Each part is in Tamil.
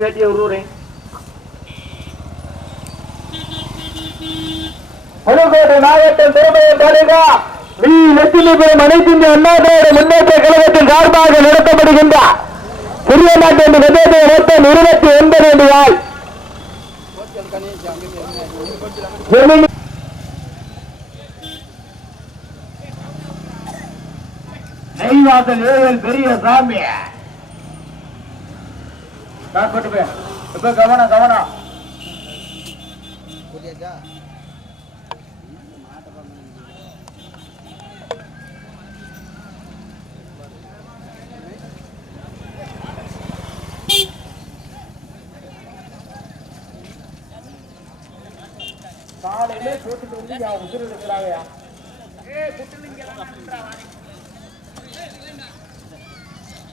வேண்டிய ஒரு ஊரே புதுக்கோட்டை மாவட்டம் திருமயம் தாலுகா வி லட்சுமிபுரம் அனைத்திந்திய அண்ணாதிராவிட முன்னேற்ற கழகத்தின் சார்பாக நடத்தப்படுகின்ற சிறிய நாட்டின் விஜயத்தை மொத்தம் இருபத்தி ஒன்பது ஆண்டுகள் ஜெமினி. நெய்வாசல் ஏழல் பெரிய சாமி காப்பட்டு போய். இப்ப கவனம் கவனம்? காலையிலே கூட்டிட்டு வந்து யா உசுறு எடுக்கிறாங்கயா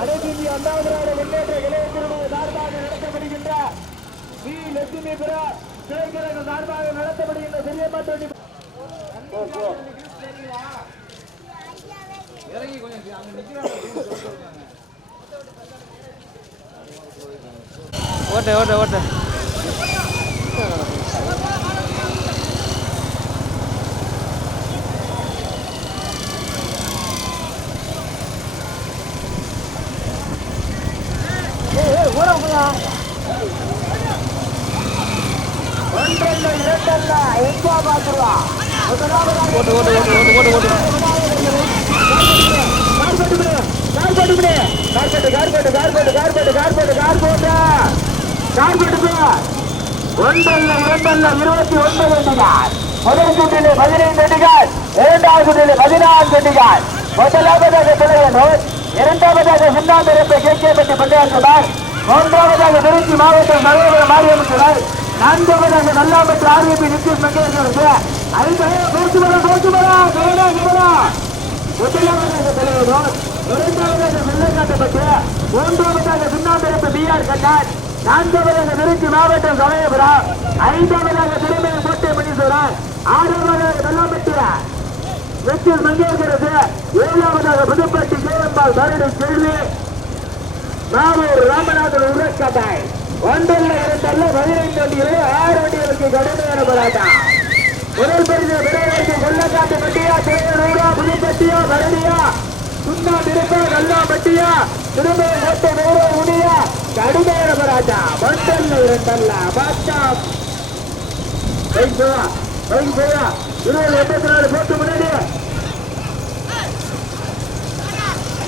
அனைத்து இந்திய அண்ணா திராவிட முன்னேற்ற இளைஞர்களுடைய சார்பாக நடத்தப்படுகின்ற வி கிளைக்கழக சார்பாக நடத்தப்படுகின்ற பெரியம்மாட்டோடி ஓட்ட ஓட்ட ஓட்ட ஒன்றல்ல இரண்டல்ல எங்கா பாத்துருவா ஓட்டு ஓட்டு ஓட்டு ஓட்டு ஓட்டு ஓட்டு கார் போட்டு கார் போட்டு கார் போட்டு ஒன்றல்ல இரண்டல்ல இருபத்தி ஒன்பது அடிகள் முதல் சுற்றிலே பதினைந்து அடிகள் இரண்டாவது சுற்றிலே பதினான்கு அடிகள் முதலாவதாக தலைவனூர் இரண்டாவதாக சுண்ணாம்பெரும்பு கே. கே. கேட்கப்பட்டு பஞ்சாயத்துமார் மூன்றாவதாக திருச்சி மாவட்டம் மலையபுரம் மாரியம்மன் நான்காவதாக நல்லாம்பட்டு ஆர்விபி நிச்சயம் பங்கேற்கிறது ஐந்தாவது போட்டு வர போட்டு வர முதலாவதாக தலைவனூர் இரண்டாவதாக வெள்ளைக்காட்டப்பட்டு மூன்றாவதாக சுண்ணாம்பிரப்பு பி ஆர் கண்ணன் நான்காவதாக திருச்சி மாவட்டம் சமயபுரம் ஐந்தாவதாக திருமண கோட்டை மணீஸ்வரன் ஆறாவதாக வெள்ளாம்பட்டியா வெற்றில் பங்கேற்கிறது ஏழாவதாக புதுப்பட்டி கேஎம்பால் மருடு செல்வி நாகூர் ராமநாதன் உரக்கட்டாய் ஒன்றல்ல இரண்டல்ல பதினைந்து வண்டிகளே ஆறு வண்டிகளுக்கு கடுமையான போராட்டம். முதல் பரிசு விரைவிற்கு கொள்ளக்காட்டு பட்டியா தேவையா புதுப்பட்டியா கரடியா சுண்ணா திருப்பா நல்லா பட்டியா திரும்ப கோட்டை நூறு உடியா கடுமையான போராட்டம் ஒன்றல்ல இரண்டல்ல. பாட்டா பைக் போவா பைக் போவா இருபது எண்பத்தி நாலு போட்டு முன்னாடி.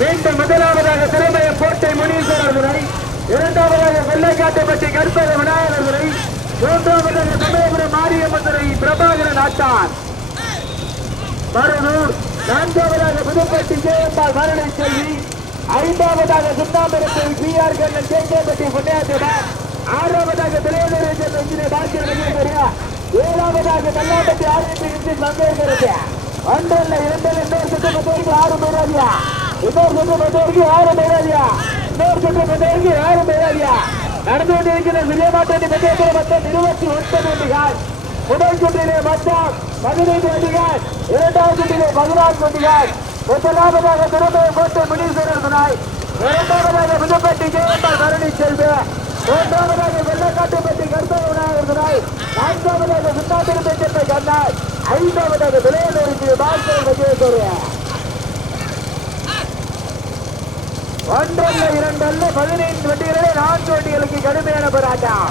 மீண்டும் முதலாவதாக திறமைய கோட்டை முனீஸ்வரர் துறை இரண்டாவதாக வெள்ளைக்காட்டுப்பட்டி கற்பக விநாயகர் துறை மூன்றாவதாக சமயபுரம் மாரியம்மன் துறை பிரபாகரன் ஆட்டான் மருதூர். நான்காவதாக புதுப்பட்டி ஜெயம்பால் மரணை செல்வி ஐந்தாவதாக சுண்ணாம்பரத்தில் பி ஆர் கண்ணன் சேங்கப்பட்டி புண்ணியாத்திரன் ஆறாவதாக தலைவர்கள் சேர்ந்த இன்ஜினியர் பாஸ்கர் வெளியேறியா ஏழாவதாக கல்லாப்பட்டி ஆர்எம்பி நிச்சயம் பங்கேற்கிறது ஒன்றல்ல இரண்டல் இன்னொரு சுற்று பத்தோருக்கு ஆறு பேராதியா இன்னொரு சுற்று பத்தோருக்கு ஆறு பேராதியா இன்னொரு சுற்று பத்தோருக்கு ஆறு பேராதியா நடந்து கொண்டிருக்கிற விஜயமாட்டை பந்தயத்தில் மொத்தம் இருபத்தி ஒன்பது வண்டிகள் முதல் சுற்றிலே மொத்தம் பதினைந்து வண்டிகள் இரண்டாவது சுற்றிலே பதினாறு வண்டிகள் முதலாவதாக திருமய கோட்டை முனீஸ்வரர் துணாய் இரண்டாவதாக புதுப்பட்டி ஜெயம்பால் பரணி செல்வி மூன்றாவதாக வெள்ளக்காட்டுப்பட்டி கற்பக விநாயகர் துணாய் நான்காவதாக சுண்ணாத்திருப்பேட்டை கண்ணாய் ஐந்தாவதாக விளையாடுக்கு பாஸ்கர் விஜயகுரு ஒன்றல்ல இரண்டல்ல பதினைந்து வண்டிகளே நான்கு வண்டிகளுக்கு கடுமையான போராட்டம்.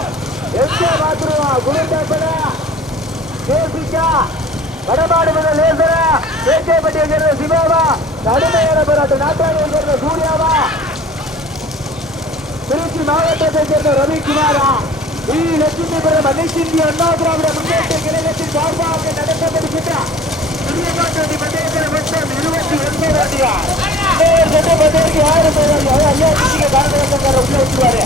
எங்க பாத்துருவா குருந்தாப்பட வடபாடு முதல் லேசரா கேட்கப்பட்டியை சேர்ந்த சிவாவா கடுமையான போராட்டம் நாட்டாளியை சேர்ந்த சூர்யாவா திருச்சி மாவட்டத்தை சேர்ந்த ரவிக்குமாரா ஈ லட்சுமிபுரம் அனைத்து இந்திய அண்ணா திராவிட முன்னேற்ற கழகத்தின் சார்பாக நடத்தப்படுகின்ற பதினெட்டாம் பந்தயத்தில் மொத்தம் இருபத்தி ஒன்பது வண்டியா இன்னொரு செட்டு ஐயா நீங்க காரணக்காரர் வச்சுருவாரு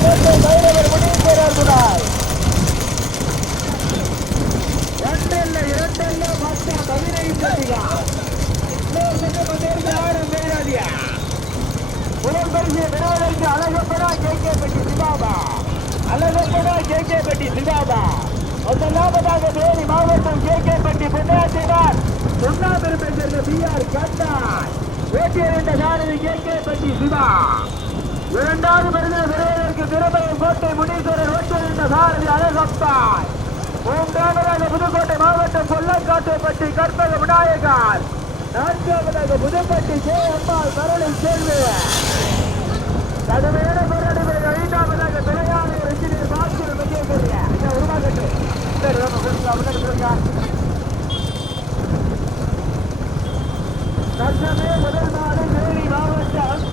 கோட்டை பைரவர் முனீஸ்வரர் துணாய் ஒன்றல்ல இரண்டல்ல பத்தா பதினைந்து அதிகம் இன்னொரு சென்று பெறுவதற்கு அழகப்படா கே கே பெட்டி சிவாபா அழகப்படா கே கே பெட்டி சிவாபா முதலாவதாக தேனி மாவட்டம் கே கே பெட்டி பொன்னாசிவார் சுண்ணாபெருமை சேர்ந்த பி ஆர் கண்ணான் வேட்டியறிந்த சாரதி கே கே பெட்டி சிவா இரண்டாவது பரிசு பெறுவதற்கு திருமயம் கோட்டை முனீஸ்வரர் வேட்டியறிந்த சாரதி அழகப்பாய் மூன்றாவதாக புதுக்கோட்டை மாவட்டம் கொல்லக்காட்டுப்பட்டி கற்பக விநாயகர். நான்காவதாக புதுப்பட்டி கே அம்மாள் மரளை செல்வி கடுமையான போராட்டங்கள் ஐந்தாவதாக துணையாளர் இன்ஜினியர் பாஸ்கர் மையேஸ்வரிய ஐயா உருவாக்கட்டு சரி நம்ம கொடுங்க முன்னாடி கொடுங்க தற்சமய முதல் மாதம் தேனி மாவட்டம்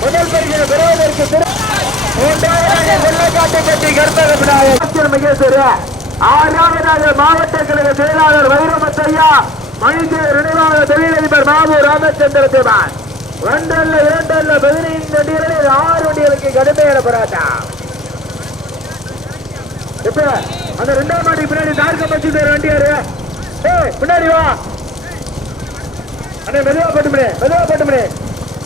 முதல் பரிசு பெறுவதற்கு திரு- மூன்றாவதாக வெள்ளைக்காட்டை கட்டி கற்பக விநாயகர். மகேஸ்வர ஆறாவதாக மாவட்ட கழக செயலாளர் வைரமத்தையா மணிதேவ நினைவாக தொழிலதிபர் மாபு ராமச்சந்திர தேவான். ஒன்றல்ல இரண்டல்ல பதினைந்து வண்டிகளில் ஆறு வண்டிகளுக்கு கடுமையான போராட்டம். இப்ப அந்த ரெண்டாம் மாடி பின்னாடி தார்க்க பச்சு தர வண்டியாரு. ஏய் பின்னாடி வா. அண்ணே மெதுவா பட்டுமணி மெதுவா பட்டுமணி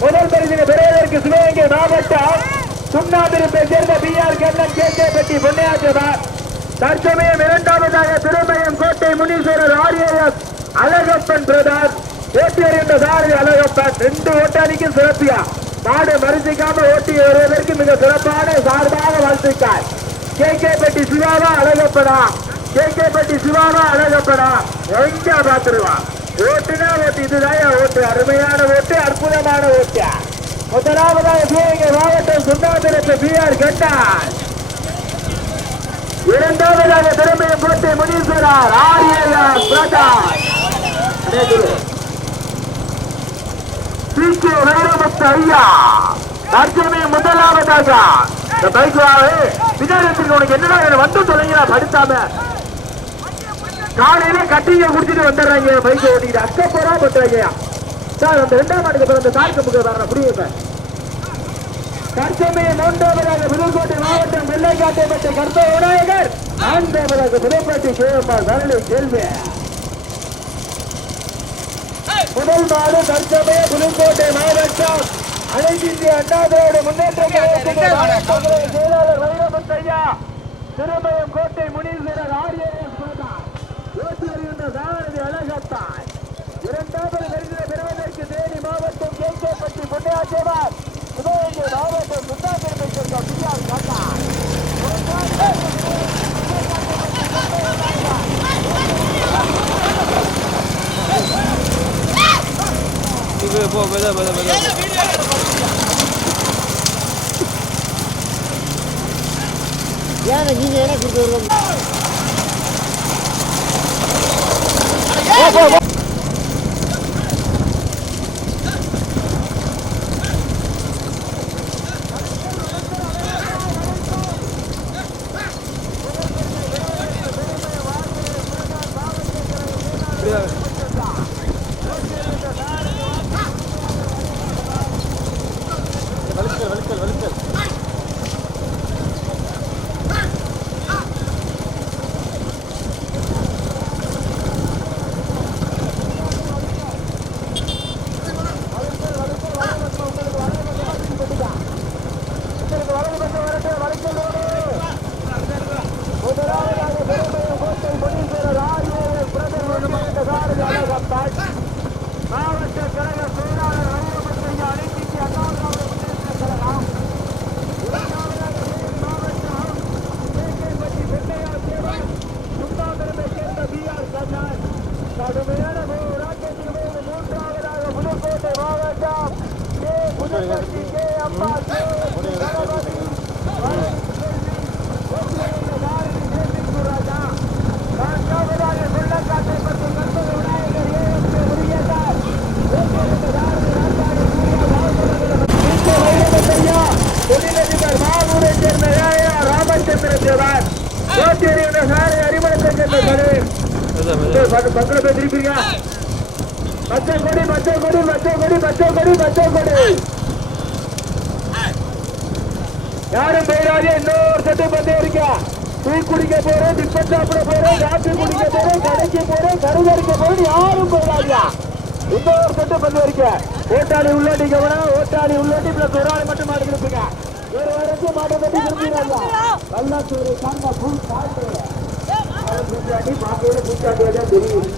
முதல் பரிசினை பெறுவதற்கு சிவகங்கை மாவட்டம் சுண்ணாதிருப்பை சேர்ந்த P R Kannan K K பெட்டி பொன்னையாற்றவர் தற்சமயம் இரண்டாவதாக திருமயம் கோட்டை முனீஸ்வரர் ஆர்ஏஎஸ் அழகப்பன் பிரதார். ஏற்றியர் என்ற சாரதி அழகப்பன். ரெண்டு ஓட்டாளிக்கும் சிறப்பியா? மாடு மறுசிக்காம ஓட்டி வருவதற்கு மிக சிறப்பான சார்பாக வாழ்த்துக்கார் கே கே பெட்டி சிவாவா அழகப்படா கே கே பெட்டி சிவாவா அழகப்படா எங்க பாத்துருவான் ஓட்டுனா ஓட்டு இதுதான் ஓட்டு. அருமையான ஓட்டு அற்புதமான ஓட்டு. முதலாவதாக சிவகங்கை மாவட்டம் சுண்ணாந்திரத்தை பி ஆர் கட்டார். இரண்டாவதாக திறமையை போட்டு முனீஸ்வரர் ஆரியர் பிரதாப் பி வைரமுத்து ஐயா. தற்சமயம் முதலாவதாக. இந்த பைக் விஜயத்திற்கு உனக்கு என்னடா வந்து தொலைங்களா படுத்தாம. காலையில கட்டிங்க குடிச்சிட்டு வந்துடுறாங்க பைக் ஓட்டிக்கிட்டு. அக்க பண்றாங்க சார் அந்த ரெண்டாம் மாட்டுக்கு பிறந்த தாய் கம்புக்கு வர புரியுது சார் தற்சமயம் மூன்றாவதாக புதுக்கோட்டை மாவட்டம் வெள்ளைக்காட்டைப்பட்ட கர்த்த விநாயகர் நான்காவதாக புதுப்பட்டி கேஎம்ஆர் வரலை கேள்வி. முதல் மாடு தற்சமய புதுக்கோட்டை மாவட்டம் அனைத்து இந்திய அண்ணா திராவிட முன்னேற்ற செயலாளர் வைரமுத்தையா திருமயம் கோட்டை முனீஸ்வரர் ஆரியர் ஓட்டி இரண்டாவது பரிசிலை பெறுவதற்கு தேனி மாவட்டம் கேகேப்பட்டி பொன்னையாச்சேவார் சிவகங்கை மாவட்டம் முத்தாக்கிழமை சேர்ந்த பிரியாள் காட்டா இது போ மெத மெத மெத ஏங்க நீங்க என்ன கொடுத்து да. பச்சை கொடி பச்சை கொடி பச்சை கொடி பச்சை கொடி பச்சை கொடி யாரும் போயிடாதே இன்னொரு சட்டு பந்தே இருக்கா? டீ குடிக்க போறோம் டிஃபன் சாப்பிட போறோம் காப்பி குடிக்க போறோம் கடைக்கு போறோம் கருதடிக்க போறோம் யாரும் போயிடாதியா இன்னொரு சட்டு பந்து இருக்க? ஓட்டாளி உள்ளாட்டி கவனம் ஓட்டாளி உள்ளாட்டி பிளஸ் ஒரு ஆள் மட்டும் மாட்டு இருப்பீங்க ஒரு வரைக்கும் மாட்டை கட்டி திரும்பிடாங்க நல்லா ஒரு சாங்க பூ சாப்பிட்டு பூச்சாண்டி பாக்கையில பூச்சாண்டியா தான் தெரியும்.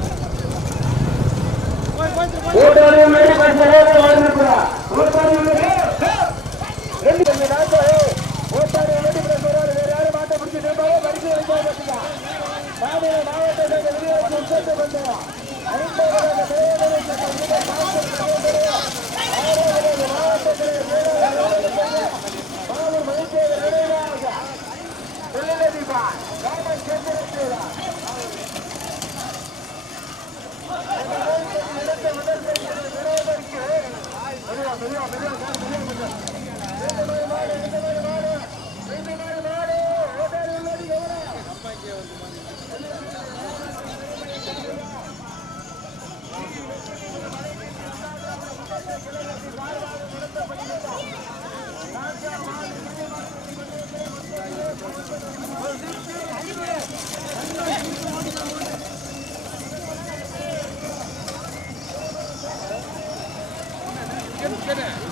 ஓட்டாளி உள்ளாட்டி பசங்க வாழ்ந்துருக்குறா ஓட்டாளி உள்ளாட்டி ரெண்டு ரெண்டு நாட்டு ஓட்டாளி உள்ளாட்டி பிளஸ் ஒரு ஆள் வேற யாரும் மாட்டை பிடிச்சி நிற்பாங்க பரிசு வைக்க பார்த்துக்கா மாநில மாவட்ட சங்க விநியோகத்தை உட்காந்து வந்தோம் ஐந்தாவது தலைவரை மாவட்ட மகிழ்ச்சியாக நினைவாக தொழிலதிபர் ராமச்சந்திரன்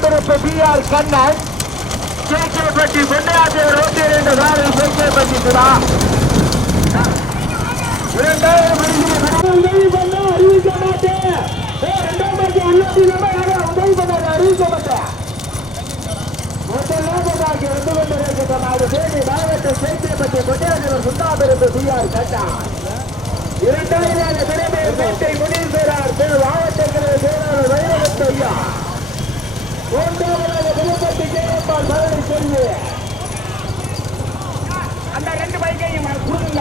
முதலாவதாக பி ஆர் கண்ணன். கேகேபட்டி பொன்னையாத்தேவர் ஓட்டி இரண்டு காலை கேகேபட்டி சுதா இரண்டாயிரம் அறிவிக்க மாட்டேன் உதவி பண்ண அறிவிக்க மாட்டேன் இரண்டாயிரம் திறமை கோட்டை முனீஸ்வரர் திரு மாவட்டங்களில் செயலாளர் வைரவத்து ஐயா மூன்றாவதாக திருப்பதி கேரப்பால் செல்வி அந்த ரெண்டு பைக்கையும் கொடுங்க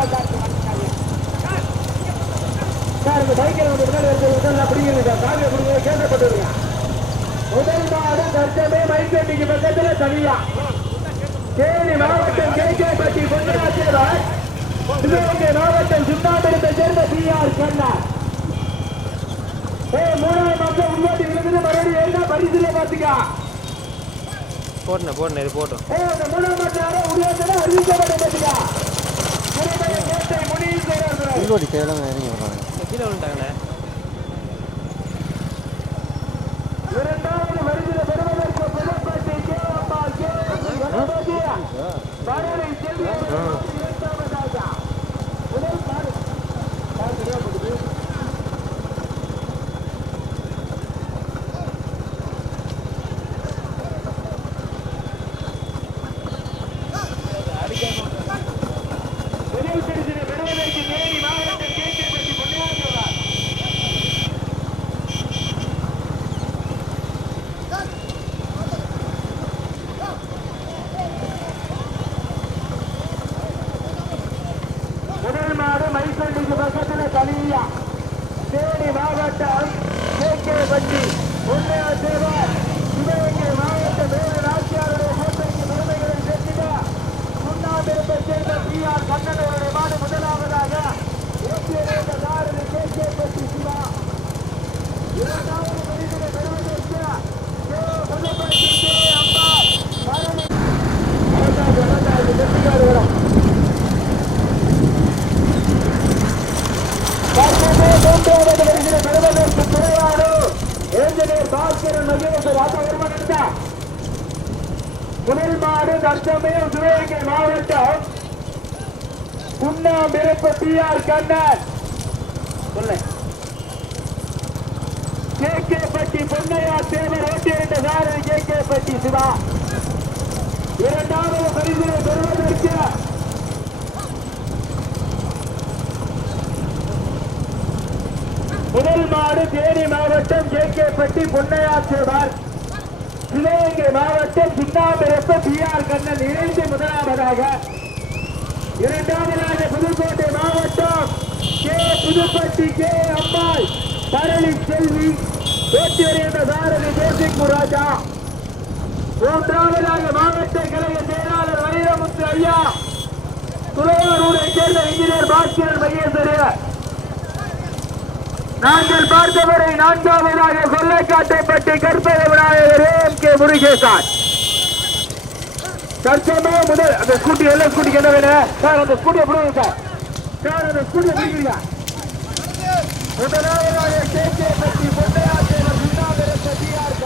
சார் இந்த பைக்கில் வந்து முன்னாடி இருக்கிறது அப்படிங்கிறது சார். காவியை கொடுங்க கேட்கப்பட்டிருக்கேன் முதல் மாடு தர்ஜமே மைக்கண்டிக்கு பக்கத்துல தனியா தேனி மாவட்டம் கே கே பட்டி பொன்னராஜேவர் சிவகங்கை மாவட்டம் சுத்தாபுரத்தை சேர்ந்த பி ஆர் கண்ணா. மூணாவது மாசம் உருவாட்டி விழுந்து மறுபடியும் என்ன பரிசுல பாத்துக்கா போட்டண்ணே போட்டண்ணே இது போட்டோம். மூணாவது மாசம் யாரோ உருவாக்கினா அறிவிக்கப்பட்ட பாத்துக்கா புதுக்கோட்டை சேலம் இறங்கி வர்றாங்க. கீழே விழுந்துட்டாங்கண்ணே. இரண்டாவது பெறுவதற்கு செல்வி இரண்டாவதாக முதல் மாடு யார் தெரியாம போகுது? முதல் பரிசினை பெறுவதற்கு தேனி மாவட்டம் கேகேபட்டி பொன்னியாண்டவர் முதல் மாடு மைசண்டிக்கு பக்கத்துல தனியா தேனி மாவட்டம் கேகேபட்டி உண்மையா தேவர் சிவகங்கை மாவட்ட மேல ராசியாளருடைய கோட்டைக்கு பெருமைகளை சேர்த்திட சுண்ணாம்பிருப்பை சேர்ந்த பி ஆர் கண்ணனுடைய மாடு முதலாவதாக இருபத்தி நாடு கேகேபட்டி சிவா இரண்டாவது பரிசினை பெறுவதற்கு கே. புதுப்பட்டி கே. அம்மா பழனி இரண்டாவது இரண்டாவது வெற்றியாளர்களா தற்போது வருகிற பெறுவதற்கு துணையாடு ஏஞ்சனேர் பாஸ்கரன் மகேஸ்வர் ஆட்டோ வருமானந்தா முதல் மாடு சிவகங்கை மாவட்டம் குன்னாம்பிருப்பு பி ஆர் கண்ணன். சொல்ல. கே. கே. பட்டி பொன்னையா தேவர் ஓட்டியிருந்த சாரதி கே. கே. பட்டி சிவா. இரண்டாவது பரிசினை பெறுவதற்கு முதல் மாடு தேனி மாவட்டம் கே கே பட்டி பொன்னையாச்சேவார் சிவகங்கை மாவட்டம் சின்னாபிரப்ப பி ஆர் கண்ணன் இணைந்து முதலாவதாக. இரண்டாவதாக புதுக்கோட்டை மாவட்டம் கே புதுப்பட்டி கே அம்மாள் பரளி செல்வி ஓட்டி வருகின்ற சாரதி தேசிக்கு ராஜா. மூன்றாவதாக மாவட்ட கழக செயலாளர் வைரமுத்து ஐயா. துறையூரை சேர்ந்த இன்ஜினியர் பாஸ்கரன் மகேஸ்வரர் நாங்கள் பார்த்தவரை நான்காவதாக கொள்ளைக்காட்டைப்பட்டி கற்பக விநாயகர் எம் கே முருகேசான் தற்சமயம் முதல் அந்த ஸ்கூட்டி எல்லாம் ஸ்கூட்டிக்கு என்ன வேணும் சார் அந்த ஸ்கூட்டி எப்படி சார். சார் அந்த ஸ்கூட்டி எப்படி முதலாவதாக கே கே பட்டி பொன்னையாற்றவர் சுண்ணாவிரத்த டிஆர்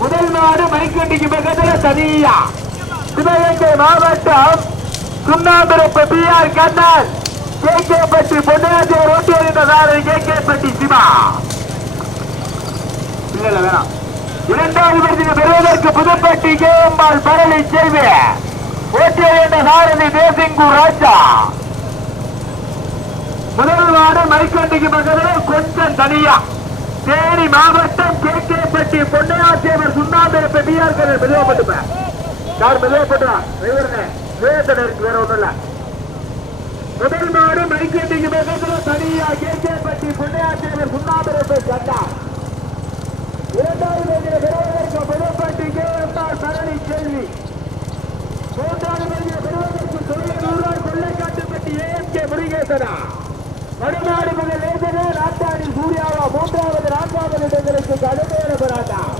முதல் மாடு மணிக்கண்டிக்கு பக்கத்தில் சதியா. சிவகங்கை மாவட்டம் சுண்ணாம்பரப்பு P R Kannan K K Patti பொன்னாச்சியர் ஓட்டி வருகின்றதாரர் கே கே பட்டி சிவா. இல்ல இல்ல வேணாம். இரண்டாவது பரிசுக்கு பெறுவதற்கு புதுப்பட்டி கே எம்பாள் பரளி செல்வி ஓட்டி வருகின்ற சாரதி தேசிங்கு ராஜா. முதல் வார்டு மணிக்கண்டிக்கு பக்கத்தில் கொஞ்சம் தனியா. தேனி மாவட்டம் கே கே பட்டி பொன்னையாசியவர் சுண்ணாம்பிரப்பு பி ஆர் கண்ணன் மெதுவப்பட்டுப்பேன் கார் மெதுவா போட்டுவா வேதனை இருக்கு வேற ஒண்ணும் இல்ல. முதல் மாடு மணிக்கேட்டிக்கு பக்கத்துல தனியா கே கே கேகேப்பட்டி புண்ணியாச்சேவர் சுண்ணாபிரப்பை சட்டா. இரண்டாவது பகுதியில் பெறுவதற்கு புதுப்பட்டி ஆர் சரணி கேள்வி. மூன்றாவது பகுதியில் பெறுவதற்கு தொழிலூரார் கொள்ளைக்காட்டுப்பட்டி ஏஎம்கே முருகேசனா. வடநாடு மகள் லேசனே நாட்டாணி சூர்யாவா மூன்றாவது நான்காவது இடங்களுக்கு கடுமையான போராட்டம்.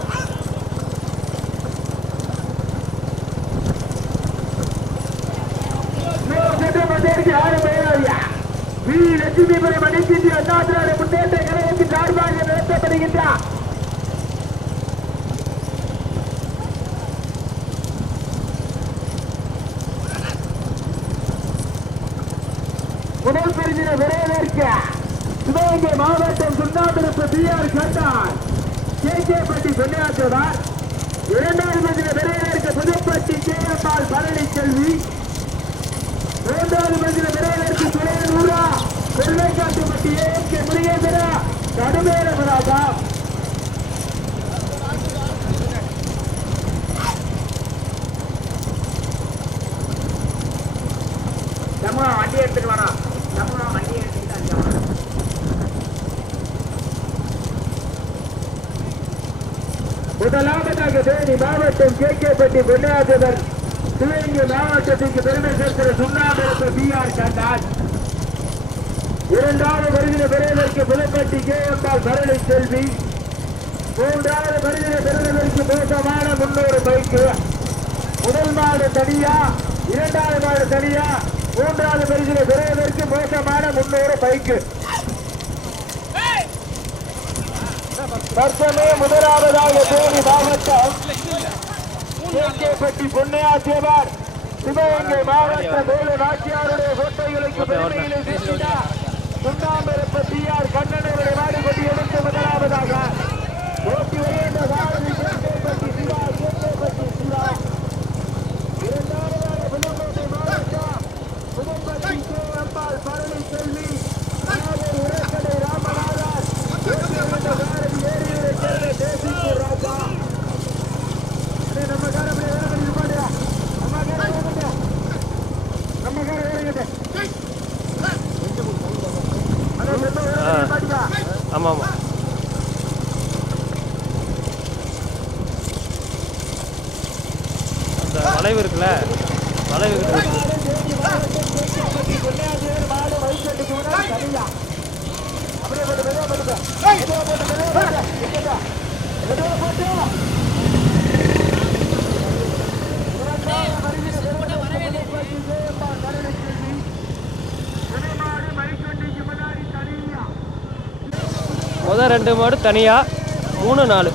லட்சுமிபுரம் மணிக்கின்ற அண்ணாதிராட முன்னேற்ற கழகத்தின் சார்பாக நடத்தப்படுகின்றார். முதல் பரிசின சிவகங்கை மாவட்டம் சுண்ணாம்பிரப்பு பி ஆர் கண்டார். கே கே பட்டி சொன்னார் இரண்டாவது பரிசின விரைவேற்க Puduppatti K M R Palanichelvi மூன்றாவது மந்திர விரைவிற்கு துறையூரா கொள்ளைக்காட்டுப்பட்டி ஏஎம்கே முருகேசரா கே முருகேந்திரா நம்ம தேனி மாவட்டம் கே கே பட்டி பொன்னியாசவர் சிவகங்கை மாவட்டத்திற்கு பெருமை சேர்க்கிற சுண்ணாம்பரப்பு பி ஆர் கண்டான் இரண்டாவது வருகிற பெறுவதற்கு புலப்பட்டி கே எம்பால் பரளி செல்வி. மூன்றாவது வருகிற பெறுவதற்கு மோசமான முன்னூறு பைக்கு. முதல் மாடு தனியா இரண்டாவது மாடு தனியா மூன்றாவது வருகிற பெறுவதற்கு மோசமான முன்னூறு பைக்கு. தற்சமய முதலாவதாக தேனி மாவட்டம் கேகேப்பட்டி பொன்னையாற்றியவர் சிவகங்கை மாவட்ட வேலு நாச்சியாருடைய கோட்டைகளுக்கு பெருமையிலே சேர்க்கிறார் சுண்ணாம்பரப்பு டி ஆர் கண்ணனவரை வாடிக்கொண்டு எடுத்து முதலாவதாக. ஓட்டி வருகின்ற சாரதி கேகேப்பட்டி சிவா கேகேப்பட்டி சிவா இரண்டாவதாக புதுக்கோட்டை மாவட்டம் புதுப்பட்டி கே அம்பாள் பழனி செல்வி நாகூர் உரக்கடை ராமநாதன் ஓட்டி வருகின்ற சாரதி ஏரியூரை சேர்ந்த தேசிப்பூர் ராஜா அடே, நம்ம கார அப்படியே வேலை பண்ணி நிப்பாட்டுடா. நம்ம கார வேலை பண்ணு. நம்ம கார வேலை பண்ணு. அடே, நம்ம வேலை பண்ணி நிப்பாட்டுடா. ஆமாம் ஆமாம். அந்த வளைவு இருக்குல்ல வளைவு கிட்ட இருக்கு. மாடு வயிற்றுக்கு முன்னாடி தனியா. அப்படியே போட்டு மெதுவா போட்டுக்க. மெதுவா போட்டு, மெதுவா போட்டு. நிக்கட்டா. மெதுவா போட்டு. இரண்டாவது வருகிற பெருமக்கள் புதுப்பட்டி ஜெயம்மா கருணைச்செல்வி. புதுமாடு மணிக்கொண்டிக்கு முன்னாடி தனியா முத ரெண்டு மாடு தனியாக மூணு நாலு.